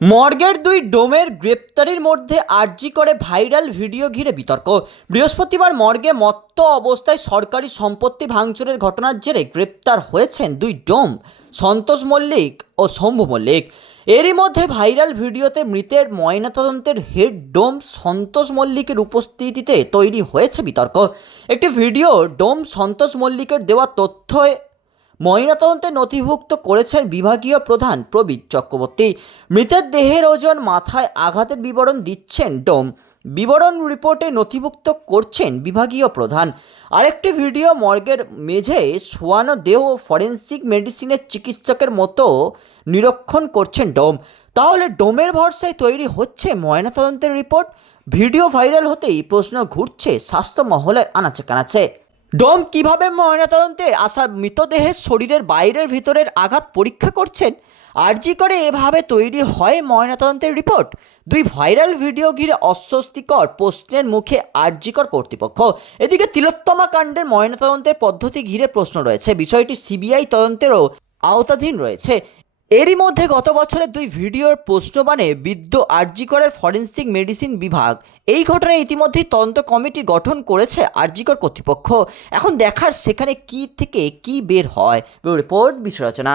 মর্গের দুই ডোমের গ্রেপ্তারির মধ্যে আর্জি করে ভাইরাল ভিডিও ঘিরে বিতর্ক। বৃহস্পতিবার মর্গে মত্ত অবস্থায় সরকারি সম্পত্তি ভাঙচুরের ঘটনার জেরে গ্রেপ্তার হয়েছেন দুই ডোম, সন্তোষ মল্লিক ও শম্ভু মল্লিক। এরই মধ্যে ভাইরাল ভিডিওতে মৃতের ময়নাতদন্তের হেড ডোম সন্তোষ মল্লিকের উপস্থিতিতে তৈরি হয়েছে বিতর্ক। একটি ভিডিও ডোম সন্তোষ মল্লিকের দেওয়া তথ্যে ময়নাতদন্তে নথিভুক্ত করেছেন বিভাগীয় প্রধান প্রবীর চক্রবর্তী। মৃতের দেহের ওজন, মাথায় আঘাতের বিবরণ দিচ্ছেন ডোম। বিবরণ রিপোর্টে নথিভুক্ত করছেন বিভাগীয় প্রধান। আরেকটি ভিডিও মর্গের মেঝে শোয়ানো দেহ ফরেন্সিক মেডিসিনের চিকিৎসকের মতো নিরীক্ষণ করছেন ডোম। তাহলে ডোমের ভরসায় তৈরি হচ্ছে ময়নাতদন্তের রিপোর্ট? ভিডিও ভাইরাল হতেই প্রশ্ন ঘুরছে স্বাস্থ্য মহলের আনাচে কানাচে। ডোম কীভাবে ময়নাতদন্তে আসা মৃতদেহের শরীরের বাইরের ভিতরের আঘাত পরীক্ষা করছেন? আরজি করে এভাবে তৈরি হয় ময়নাতদন্তের রিপোর্ট? দুই ভাইরাল ভিডিও ঘিরে অস্বস্তিকর প্রশ্নের মুখে আরজিকর কর্তৃপক্ষ। এদিকে তিলোত্তমা কাণ্ডের ময়নাতদন্তের পদ্ধতি ঘিরে প্রশ্ন রয়েছে। বিষয়টি সিবিআই তদন্তেরও আওতাধীন রয়েছে। এরই মধ্যে গত বছরের দুই ভিডিওর প্রশ্নবাণে বিদ্য আরজিকরের ফরেন্সিক মেডিসিন বিভাগ। এই ঘটনায় ইতিমধ্যেই তদন্ত কমিটি গঠন করেছে আরজিকর কর্তৃপক্ষ। এখন দেখার সেখানে কি থেকে কি বের হয় রিপোর্ট বিশ্লেষণা